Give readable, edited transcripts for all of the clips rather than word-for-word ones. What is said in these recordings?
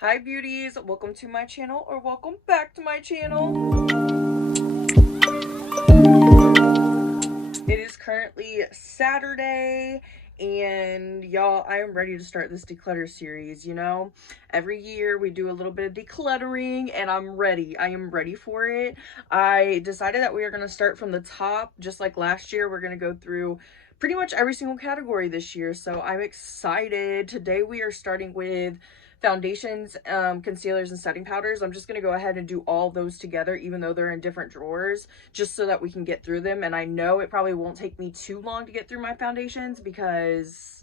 Hi beauties, welcome to my channel or welcome back to my channel. It is currently Saturday and y'all, I am ready to start this declutter series. You know, every year we do a little bit of decluttering and I'm ready. I am ready for it. I decided that we are going to start from the top. Just like last year, we're going to go through pretty much every single category this year, so I'm excited. Today we are starting with foundations, concealers, and setting powders. I'm just going to go ahead and do all those together, even though they're in different drawers, just so that we can get through them. And I know it probably won't take me too long to get through my foundations because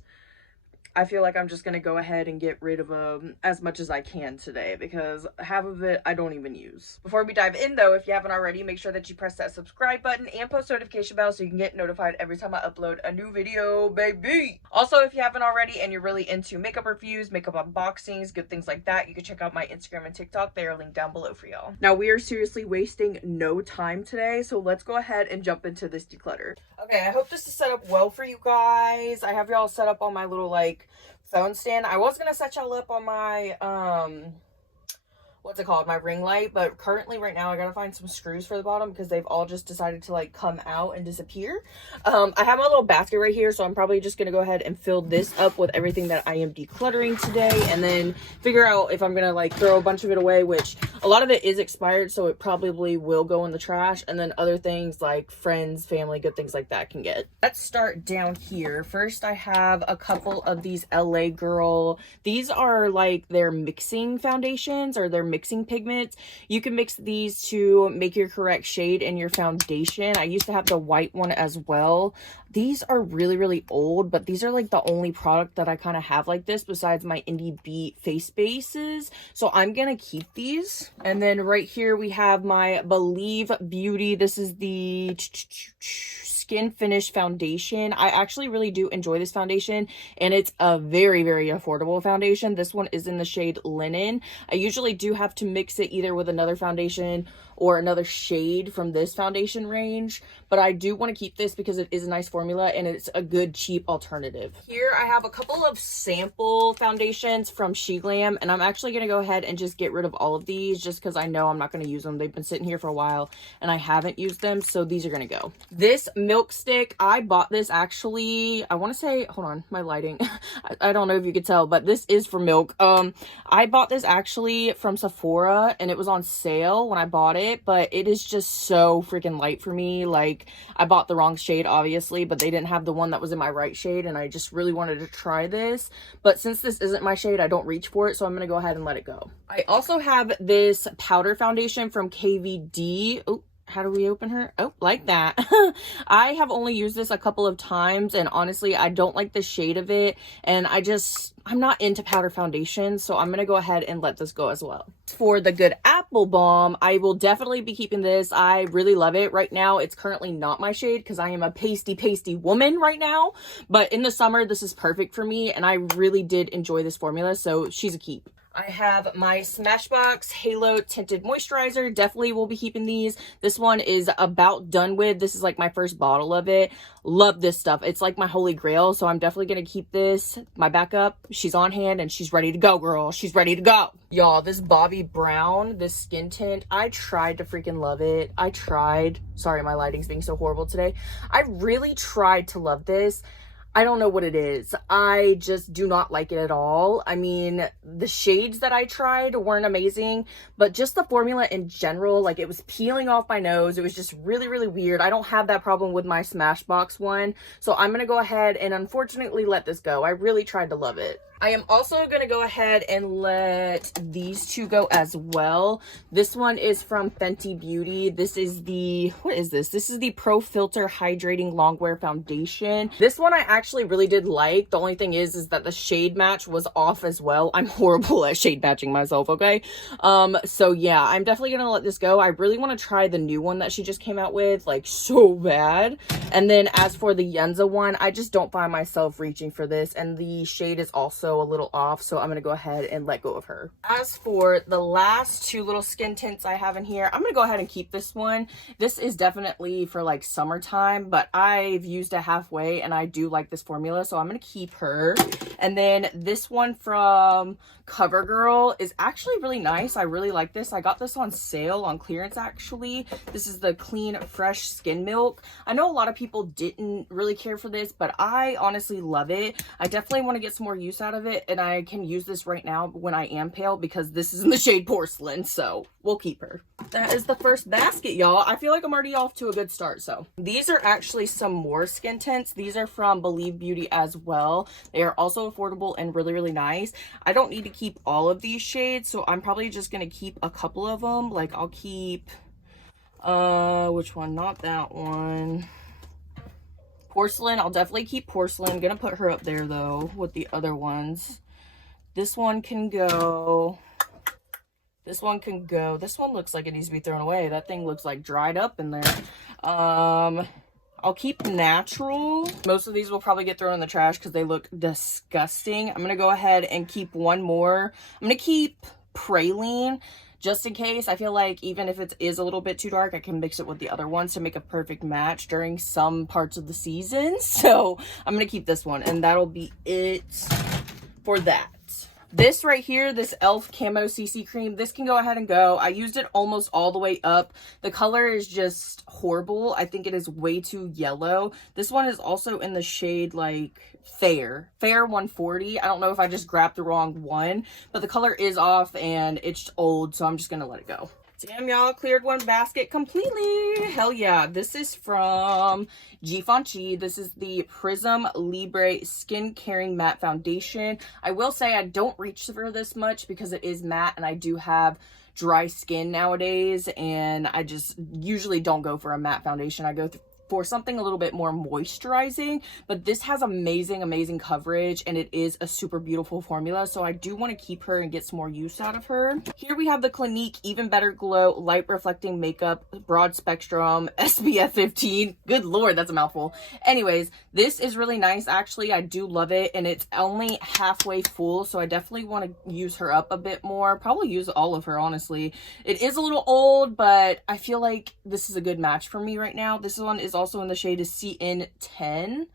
I feel like I'm just going to go ahead and get rid of as much as I can today, because half of it I don't even use. Before we dive in though, if you haven't already, make sure that you press that subscribe button and post notification bell so you can get notified every time I upload a new video, baby. Also, if you haven't already and you're really into makeup reviews, makeup unboxings, good things like that, you can check out my Instagram and TikTok. They are linked down below for y'all. Now we are seriously wasting no time today, so let's go ahead and jump into this declutter. Okay, I hope this is set up well for you guys. I have y'all set up on my little like phone stand. I was gonna set y'all up on my what's it called, my ring light, but currently right now I gotta find some screws for the bottom because they've all just decided to like come out and disappear. I have my little basket right here, so I'm probably just gonna go ahead and fill this up with everything that I am decluttering today, and then figure out if I'm gonna like throw a bunch of it away, which a lot of it is expired, so it probably will go in the trash, and then other things like friends, family, good things like that can get. Let's start down here. First, I have a couple of these LA Girl. These are like their mixing foundations or their mixing pigments. You can mix these to make your correct shade in your foundation. I used to have the white one as well. These are really old, but these are like the only product that I kind of have like this besides my Indie Beat face bases, so I'm gonna keep these. And then right here we have my Believe Beauty. This is the Skin Finish foundation. I actually really do enjoy this foundation, and it's a very affordable foundation. This one is in the shade Linen. I usually do have to mix it either with another foundation or another shade from this foundation range, but I do want to keep this because it is a nice formula and it's a good cheap alternative. Here I have a couple of sample foundations from She Glam, and I'm actually going to go ahead and just get rid of all of these just because I know I'm not going to use them. They've been sitting here for a while and I haven't used them, so these are going to go. This Milk Stick, I bought this actually, I want to say, hold on, my lighting. I don't know if you could tell, but this is for Milk. I bought this actually from Sephora and it was on sale when I bought it, but it is just so freaking light for me. Like, I bought the wrong shade obviously, but they didn't have the one that was in my right shade, and I just really wanted to try this, but since this isn't my shade, I don't reach for it, so I'm gonna go ahead and let it go. I also have this powder foundation from KVD. Oh, how do we open her? Oh, like that. I have only used this a couple of times, and honestly, I don't like the shade of it, and I'm not into powder foundation, so I'm gonna go ahead and let this go as well. For the Good Apple Balm, I will definitely be keeping this. I really love it. Right now, it's currently not my shade because I am a pasty woman right now, but in the summer, this is perfect for me, and I really did enjoy this formula, so she's a keep. I have my Smashbox Halo Tinted Moisturizer. Definitely will be keeping these. This one is about done with. This is like my first bottle of it. Love this stuff. It's like my holy grail, so I'm definitely going to keep this. My backup, she's on hand and she's ready to go, girl. She's ready to go. Y'all, this Bobbi Brown, this skin tint, I tried to freaking love it. I tried. Sorry, my lighting's being so horrible today. I really tried to love this. I don't know what it is. I just do not like it at all. I mean, the shades that I tried weren't amazing, but just the formula in general, like, it was peeling off my nose. It was just really weird. I don't have that problem with my Smashbox one, so I'm going to go ahead and unfortunately let this go. I really tried to love it. I am also going to go ahead and let these two go as well. This one is from Fenty Beauty. This is the, what is this? This is the Pro Filter Hydrating Longwear Foundation. This one I actually really did like. The only thing is that the shade match was off as well. I'm horrible at shade matching myself, okay? So yeah, I'm definitely going to let this go. I really want to try the new one that she just came out with, like, so bad. And then as for the Yenza one, I just don't find myself reaching for this, and the shade is also also a little off, so I'm gonna go ahead and let go of her. As for the last two little skin tints I have in here, I'm gonna go ahead and keep this one. This is definitely for like summertime, but I've used it halfway and I do like this formula, so I'm gonna keep her. And then this one from CoverGirl is actually really nice. I really like this. I got this on sale on clearance actually. This is the Clean Fresh Skin Milk. I know a lot of people didn't really care for this, but I honestly love it. I definitely want to get some more use out of it, and I can use this right now when I am pale because this is in the shade Porcelain, so we'll keep her. That is the first basket, y'all. I feel like I'm already off to a good start. So these are actually some more skin tints. These are from Believe Beauty as well. They are also affordable and really, really nice. I don't need to keep all of these shades, so I'm probably just gonna keep a couple of them. Like I'll keep which one? Not that one. Porcelain. I'll definitely keep Porcelain. I'm gonna put her up there though with the other ones. This one can go. This one can go. This one looks like it needs to be thrown away. That thing looks like dried up in there. I'll keep Natural. Most of these will probably get thrown in the trash because they look disgusting. I'm going to go ahead and keep one more. I'm going to keep Praline just in case. I feel like even if it is a little bit too dark, I can mix it with the other ones to make a perfect match during some parts of the season. So I'm going to keep this one, and that'll be it for that. This right here, this e.l.f. Camo CC Cream, this can go ahead and go. I used it almost all the way up. The color is just horrible. I think it is way too yellow. This one is also in the shade like Fair 140. I don't know if I just grabbed the wrong one, but the color is off and it's old, so I'm just going to let it go. Damn, y'all, cleared one basket completely. Hell yeah. This is from Givenchy. This is the Prism Libre Skin Caring Matte Foundation. I will say I don't reach for this much because it is matte and I do have dry skin nowadays, and I just usually don't go for a matte foundation. I go for something a little bit more moisturizing, but this has amazing coverage and it is a super beautiful formula, so I do want to keep her and get some more use out of her. Here we have the Clinique Even Better Glow Light Reflecting Makeup Broad Spectrum SPF 15. Good lord, that's a mouthful. Anyways, this is really nice actually. I do love it, and it's only halfway full, so I definitely want to use her up a bit more. Probably use all of her, honestly. It is a little old, but I feel like this is a good match for me right now. This one is also in the shade is CN10.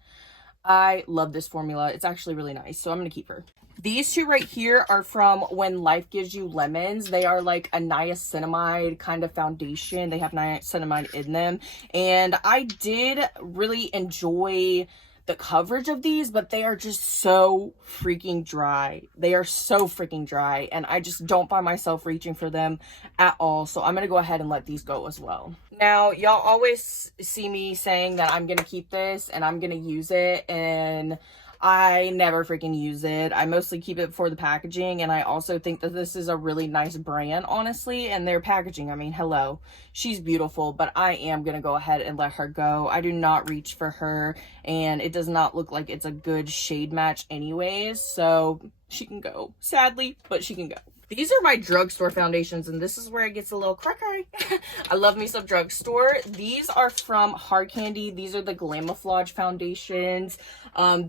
I love this formula. It's actually really nice, so I'm gonna keep her. These two right here are from When Life Gives You Lemons. They are like a niacinamide kind of foundation. They have niacinamide in them, and I did really enjoy the coverage of these, but they are just so freaking dry. They are so freaking dry, and I just don't find myself reaching for them at all. So I'm gonna go ahead and let these go as well. Now, y'all always see me saying that I'm gonna keep this and I'm gonna use it, and I never freaking use it. I mostly keep it for the packaging, and I also think that this is a really nice brand, honestly, and their packaging, I mean, hello, she's beautiful, but I am gonna go ahead and let her go. I do not reach for her, and it does not look like it's a good shade match anyways, so she can go, sadly, but she can go. These are my drugstore foundations, and this is where it gets a little cray-cray. I love me some drugstore. These are from Hard Candy. These are the Glamouflage foundations.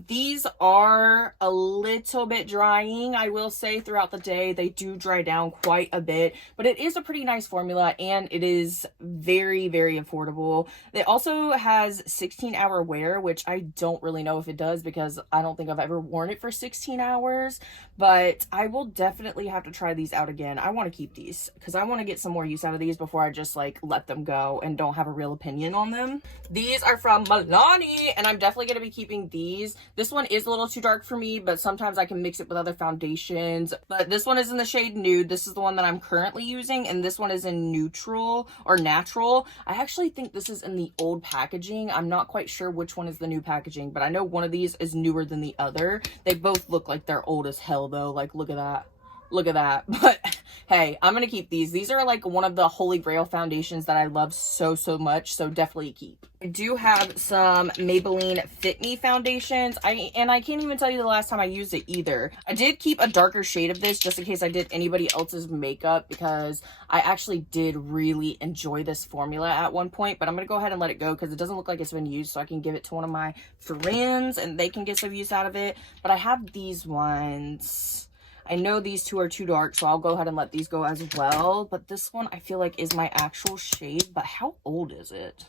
These are a little bit drying, I will say, throughout the day. They do dry down quite a bit, but it is a pretty nice formula, and it is very affordable. It also has 16-hour wear, which I don't really know if it does because I don't think I've ever worn it for 16 hours, but I will definitely have to try these out again. I want to keep these because I want to get some more use out of these before I just like let them go and don't have a real opinion on them. These are from Milani, and I'm definitely going to be keeping these. This one is a little too dark for me, but sometimes I can mix it with other foundations. But this one is in the shade Nude. This is the one that I'm currently using, and this one is in Neutral or Natural. I actually think this is in the old packaging. I'm not quite sure which one is the new packaging, but I know one of these is newer than the other. They both look like they're old as hell though. Like, look at that. Look at that. But hey, I'm gonna keep these. These are like one of the holy grail foundations that I love so much, so definitely keep. I do have some Maybelline Fit Me foundations. I can't even tell you the last time I used it either. I did keep a darker shade of this just in case I did anybody else's makeup, because I actually did really enjoy this formula at one point, but I'm gonna go ahead and let it go because it doesn't look like it's been used, so I can give it to one of my friends and they can get some use out of it. But I have these ones. I know these two are too dark, so I'll go ahead and let these go as well. But this one I feel like is my actual shade. But how old is it?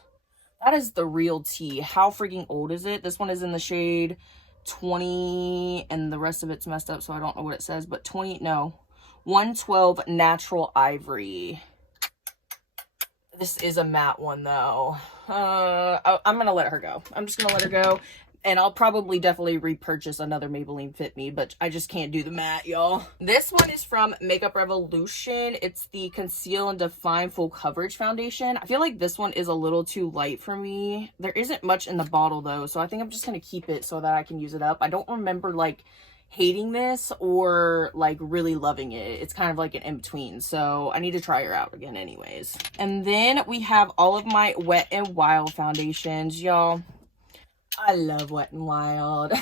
That is the real tea. How freaking old is it? This one is in the shade 20, and the rest of it's messed up, so I don't know what it says. But 112 Natural Ivory. This is a matte one, though. I'm going to let her go. I'm just going to let her go. And I'll probably definitely repurchase another Maybelline Fit Me, but I just can't do the matte, y'all. This one is from Makeup Revolution. It's the Conceal and Define Full Coverage Foundation. I feel like this one is a little too light for me. There isn't much in the bottle, though, so I think I'm just going to keep it so that I can use it up. I don't remember, like, hating this or, like, really loving it. It's kind of like an in-between, so I need to try her out again anyways. And then we have all of my Wet n Wild foundations, y'all. I love Wet n Wild.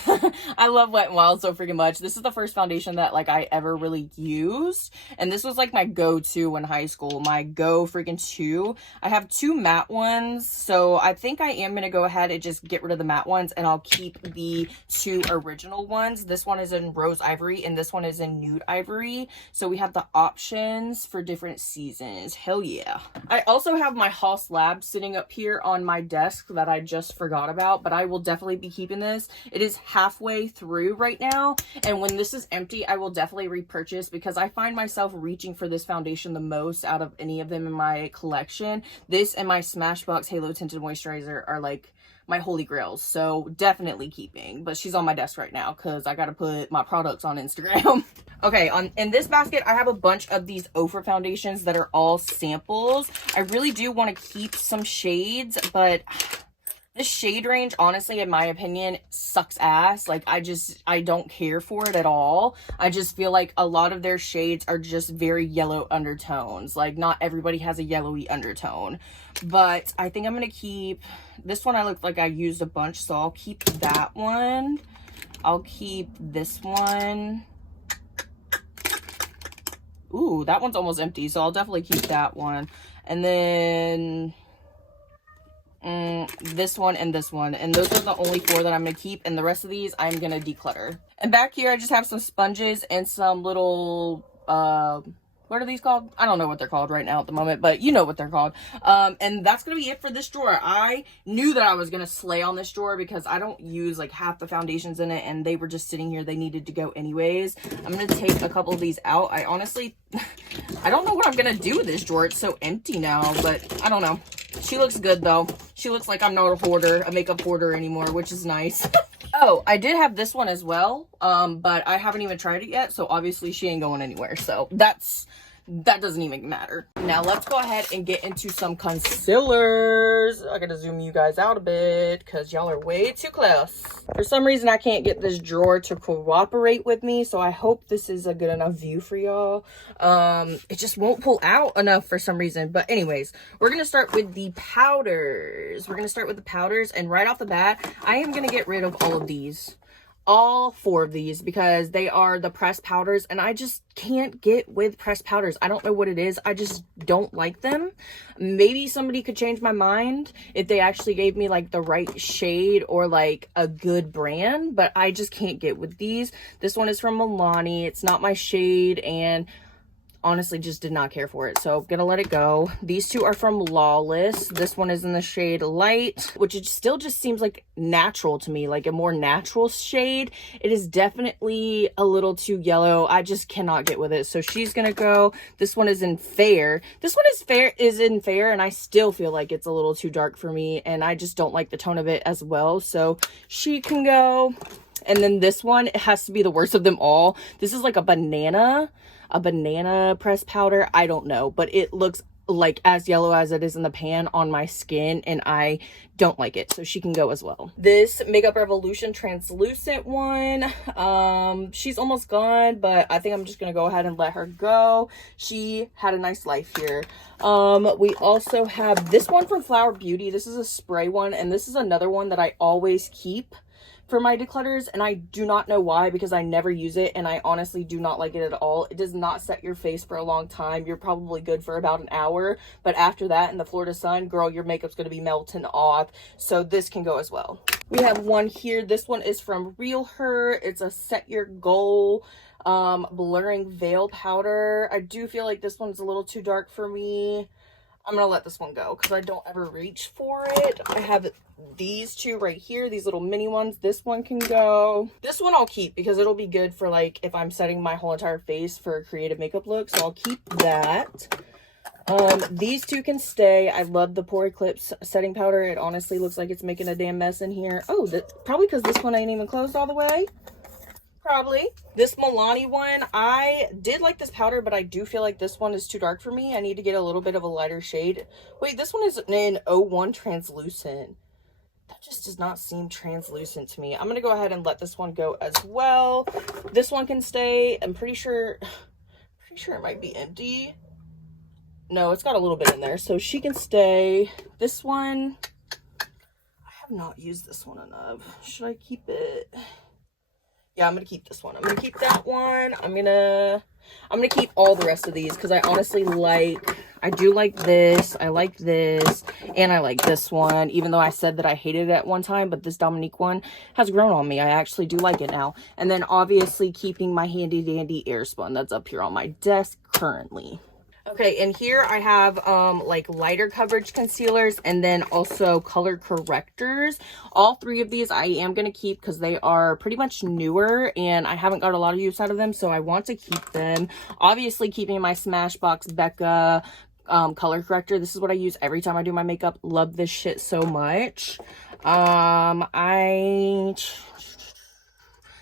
I love Wet n Wild so freaking much. This is the first foundation that like I ever really used, and this was like my go-to in high school, my go freaking to. I have two matte ones, so I think I am gonna go ahead and just get rid of the matte ones, and I'll keep the two original ones. This one is in Rose Ivory and this one is in Nude Ivory, so we have the options for different seasons. Hell yeah. I also have my Haus Lab sitting up here on my desk that I just forgot about, but I will definitely be keeping this. It is halfway through right now, and when this is empty I will definitely repurchase, because I find myself reaching for this foundation the most out of any of them in my collection. This and my Smashbox Halo Tinted Moisturizer are like my holy grails, so definitely keeping. But she's on my desk right now because I gotta put my products on Instagram. Okay, in this basket I have a bunch of these Ofra foundations that are all samples. I really do want to keep some shades, but this shade range, honestly, in my opinion, sucks ass. Like, I don't care for it at all. I just feel like a lot of their shades are just very yellow undertones. Like, not everybody has a yellowy undertone. But I think I'm going to keep... This one I look like I used a bunch, so I'll keep that one. I'll keep this one. Ooh, that one's almost empty, so I'll definitely keep that one. And then... this one and this one, and those are the only four that I'm gonna keep, and the rest of these I'm gonna declutter. And back here I just have some sponges and some little what are these called? I don't know what they're called right now at the moment, but you know what they're called. And that's gonna be it for this drawer. I knew that I was gonna slay on this drawer because I don't use like half the foundations in it, and they were just sitting here. They needed to go anyways. I'm gonna take a couple of these out. I honestly I don't know what I'm gonna do with this drawer. It's so empty now, but I don't know. She looks good though. She looks like I'm not a hoarder, a makeup hoarder anymore, which is nice. Oh, I did have this one as well, but I haven't even tried it yet, so obviously she ain't going anywhere. So that doesn't even matter. Now let's go ahead and get into some concealers. I gotta zoom you guys out a bit because y'all are way too close. For some reason I can't get this drawer to cooperate with me, so I hope this is a good enough view for y'all. It just won't pull out enough for some reason. But anyways, we're gonna start with the powders. And right off the bat I am gonna get rid of all of these. All four of these, because they are the pressed powders, and I just can't get with pressed powders. I don't know what it is. I just don't like them. Maybe somebody could change my mind if they actually gave me like the right shade or like a good brand, but I just can't get with these. This one is from Milani. It's not my shade, and honestly just did not care for it, so gonna let it go. These two are from Lawless. This one is in the shade Light, which it still just seems like natural to me, like a more natural shade. It is definitely a little too yellow. I just cannot get with it, so she's gonna go. This one is in Fair. This one is in Fair, and I still feel like it's a little too dark for me, and I just don't like the tone of it as well, so she can go. And then this one, it has to be the worst of them all. This is like a banana pressed powder. I don't know, but it looks like as yellow as it is in the pan on my skin, and I don't like it, so she can go as well. This Makeup Revolution translucent one, she's almost gone, but I think I'm just gonna go ahead and let her go. She had a nice life here. We also have this one from Flower Beauty. This is a spray one, and this is another one that I always keep for my declutters, and I do not know why, because I never use it, and I honestly do not like it at all. It does not set your face for a long time. You're probably good for about an hour, but after that, in the Florida sun, girl, your makeup's going to be melting off, so this can go as well. We have one here. This one is from Real Her. It's a Set Your Goal blurring veil powder. I do feel like this one's a little too dark for me. I'm gonna let this one go because I don't ever reach for it. I have these two right here, these little mini ones. This one can go. This one I'll keep because it'll be good for like if I'm setting my whole entire face for a creative makeup look, so I'll keep that. These two can stay. I love the Pore Eclipse setting powder. It honestly looks like it's making a damn mess in here. Oh, probably because this one ain't even closed all the way. Probably. This Milani one, I did like this powder, but I do feel like this one is too dark for me. I need to get a little bit of a lighter shade. Wait, this one is an 01 translucent. That just does not seem translucent to me. I'm going to go ahead and let this one go as well. This one can stay. I'm pretty sure it might be empty. No, it's got a little bit in there, so she can stay. This one, I have not used this one enough. Should I keep it? Yeah, I'm gonna keep this one. I'm gonna keep that one. I'm gonna keep all the rest of these because I honestly I do like this, I like this, and I like this one, even though I said that I hated it at one time, but this Dominique one has grown on me. I actually do like it now. And then obviously keeping my handy dandy Airspun that's up here on my desk currently. Okay, and here I have like lighter coverage concealers and then also color correctors. All three of these I am going to keep because they are pretty much newer and I haven't got a lot of use out of them, so I want to keep them. Obviously keeping my Smashbox Becca color corrector. This is what I use every time I do my makeup. Love this shit so much.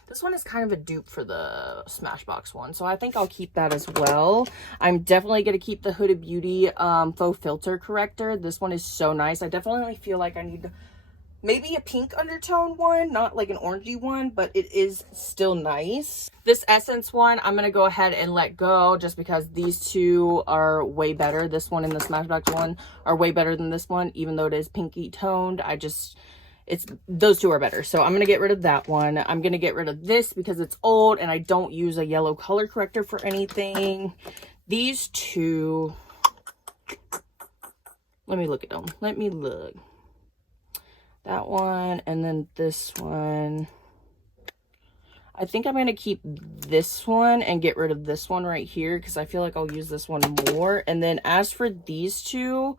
This one is kind of a dupe for the Smashbox one, so I think I'll keep that as well. I'm definitely going to keep the Huda Beauty Faux Filter Corrector. This one is so nice. I definitely feel like I need maybe a pink undertone one, not like an orangey one, but it is still nice. This Essence one, I'm going to go ahead and let go just because these two are way better. This one and the Smashbox one are way better than this one, even though it is pinky toned. Those two are better, so I'm gonna get rid of that one. I'm gonna get rid of this because it's old and I don't use a yellow color corrector for anything. These two, let me look at them. Let me look. That one and then this one. I think I'm gonna keep this one and get rid of this one right here because I feel like I'll use this one more. And then as for these two,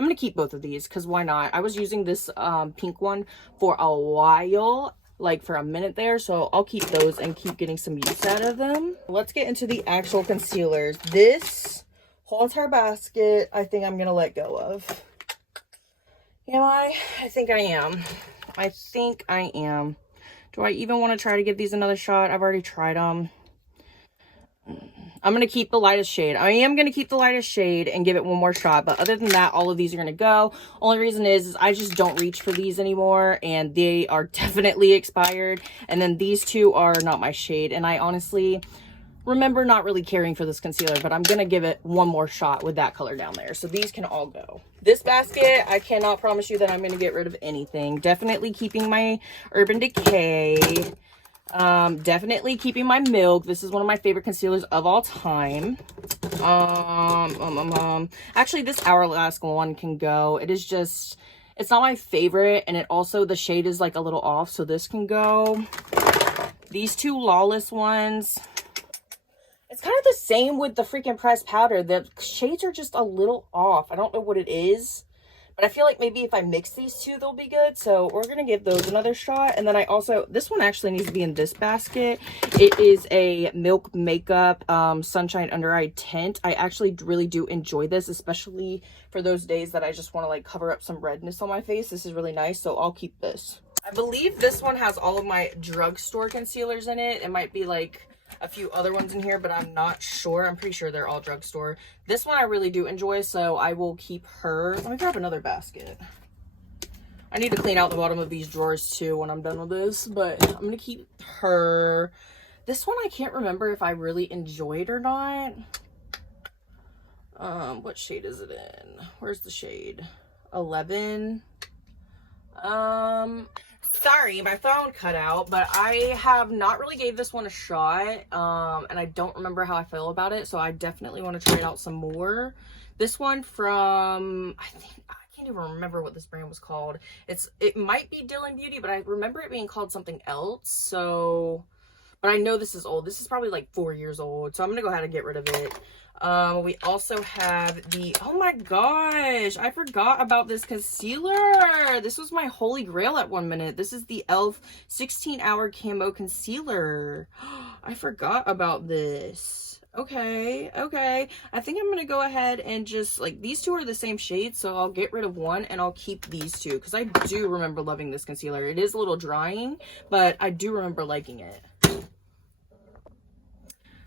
I'm going to keep both of these because why not? I was using this pink one for a while, like for a minute there. So I'll keep those and keep getting some use out of them. Let's get into the actual concealers. This whole entire basket, I think I'm going to let go of. Am I? I think I am. I think I am. Do I even want to try to give these another shot? I've already tried them. I'm going to keep the lightest shade. I am going to keep the lightest shade and give it one more shot. But other than that, all of these are going to go. Only reason is I just don't reach for these anymore. And they are definitely expired. And then these two are not my shade. And I honestly remember not really caring for this concealer. But I'm going to give it one more shot with that color down there. So these can all go. This basket, I cannot promise you that I'm going to get rid of anything. Definitely keeping my Urban Decay. Definitely keeping my Milk. This is one of my favorite concealers of all time. Actually, this Hourglass one can go. It is just, it's not my favorite, and it also, the shade is like a little off, so this can go. These two Lawless ones, it's kind of the same with the freaking pressed powder. The shades are just a little off. I don't know what it is. But I feel like maybe if I mix these two, they'll be good. So we're going to give those another shot. And then I also, this one actually needs to be in this basket. It is a Milk Makeup Sunshine Under Eye Tint. I actually really do enjoy this, especially for those days that I just want to like cover up some redness on my face. This is really nice. So I'll keep this. I believe this one has all of my drugstore concealers in it. It might be like a few other ones in here, but I'm not sure. I'm pretty sure they're all drugstore. This one I really do enjoy, so I will keep her. Let me grab another basket. I need to clean out the bottom of these drawers too when I'm done with this, but I'm gonna keep her. This one I can't remember if I really enjoyed or not. What shade is it in? Where's the shade? 11. Sorry, my phone cut out, but I have not really gave this one a shot, and I don't remember how I feel about it, so I definitely want to try it out some more. This one from, I can't even remember what this brand was called. It might be Dylan Beauty, but I remember it being called something else, so, but I know this is old. This is probably like 4 years old, so I'm gonna go ahead and get rid of it. We also have the, oh my gosh, I forgot about this concealer. This was my holy grail at 1 minute. This is the e.l.f. 16-hour camo concealer. I forgot about this. Okay. I think I'm gonna go ahead and just, like, these two are the same shade, so I'll get rid of one and I'll keep these two, because I do remember loving this concealer. It is a little drying, but I do remember liking it.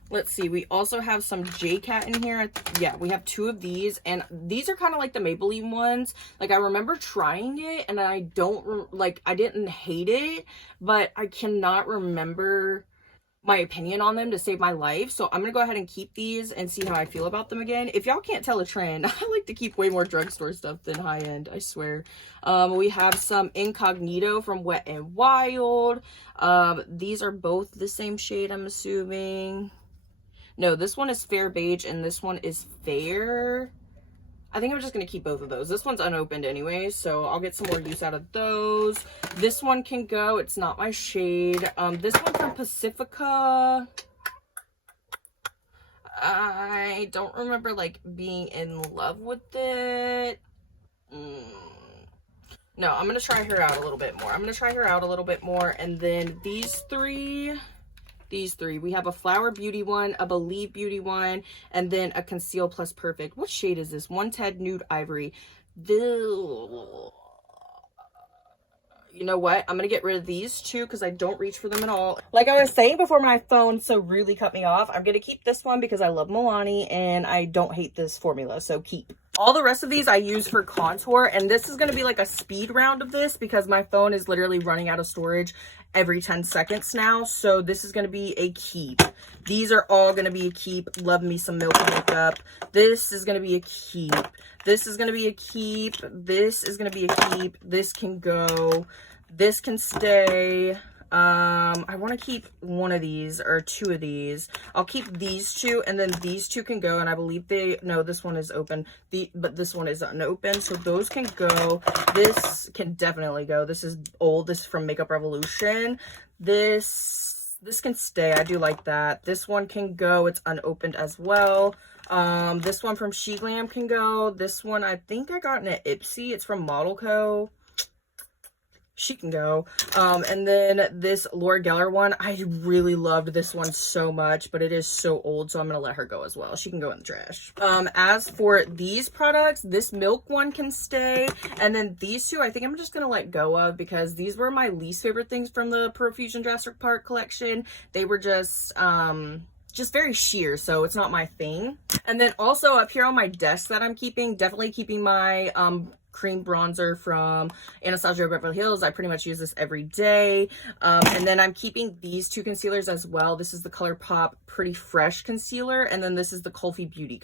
Let's see, we also have some J-Cat in here. Yeah, we have 2 of these, and these are kind of like the Maybelline ones. Like, I remember trying it, and I don't, like, I didn't hate it, but I cannot remember my opinion on them to save my life. So I'm gonna go ahead and keep these and see how I feel about them again. If y'all can't tell a trend, I like to keep way more drugstore stuff than high-end, I swear. We have some Incognito from Wet n Wild. These are both the same shade, I'm assuming. No, this one is fair beige and this one is fair. I think I'm just going to keep both of those. This one's unopened anyway, so I'll get some more use out of those. This one can go. It's not my shade. This one from Pacifica. I don't remember, like, being in love with it. No, I'm going to try her out a little bit more. And then these three, we have a Flower Beauty one, a Believe Beauty one, and then a Conceal Plus Perfect. What shade is this? 110 Nude Ivory. You know what? I'm going to get rid of these two because I don't reach for them at all. Like I was saying before my phone so rudely cut me off, I'm going to keep this one because I love Milani and I don't hate this formula, so keep. All the rest of these I use for contour, and this is going to be like a speed round of this because my phone is literally running out of storage every 10 seconds now, so this is going to be a keep. These are all going to be a keep. Love me some Milk Makeup. This is going to be a keep. This is going to be a keep. This is going to be a keep. This can go. This can stay. I want to keep one of these or 2 of these. I'll keep these 2, and then these 2 can go, and I believe no, this one is open, but this one is unopened, so those can go. This can definitely go. This is old. This is from Makeup Revolution. This can stay. I do like that. This one can go. It's unopened as well. This one from She Glam can go. This one I think I got in an Ipsy. It's from Model Co. She can go. And then this Laura Geller one, I really loved this one so much, but it is so old, so I'm gonna let her go as well. She can go in the trash. As for these products, this Milk one can stay, and then these 2 I think I'm just gonna let go of because these were my least favorite things from the Profusion Jurassic Park collection. They were just very sheer, so it's not my thing. And then also up here on my desk that I'm keeping, definitely keeping my cream bronzer from Anastasia Beverly Hills. I pretty much use this every day. And then I'm keeping these 2 concealers as well. This is the ColourPop Pretty Fresh concealer, and then this is the Kulfi Beauty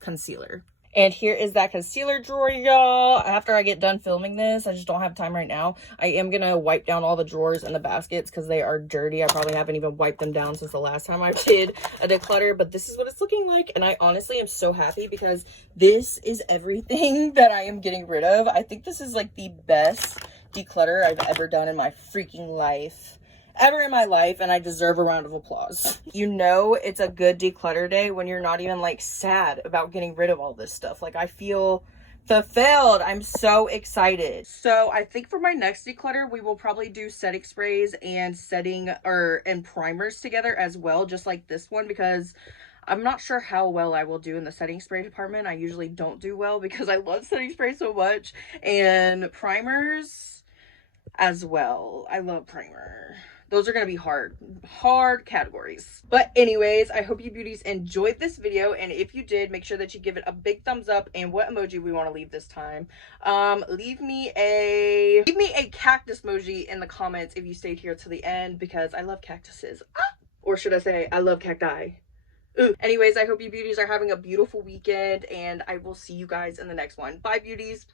concealer. And here is that concealer drawer, y'all. After I get done filming this, I just don't have time right now. I am going to wipe down all the drawers and the baskets because they are dirty. I probably haven't even wiped them down since the last time I did a declutter, but this is what it's looking like. And I honestly am so happy because this is everything that I am getting rid of. I think this is like the best declutter I've ever done in my freaking life. Ever in my life, and I deserve a round of applause. You know it's a good declutter day when you're not even like sad about getting rid of all this stuff. Like, I feel fulfilled. I'm so excited. So I think for my next declutter, we will probably do setting sprays and and primers together as well, just like this one, because I'm not sure how well I will do in the setting spray department. I usually don't do well because I love setting spray so much, and primers as well. I love primer. Those are going to be hard categories. But anyways, I hope you beauties enjoyed this video, and if you did, make sure that you give it a big thumbs up. And what emoji we want to leave this time, leave me a cactus emoji in the comments if you stayed here till the end, because I love cactuses. Or should I say I love cacti. Ooh. Anyways, I hope you beauties are having a beautiful weekend, and I will see you guys in the next one. Bye, beauties.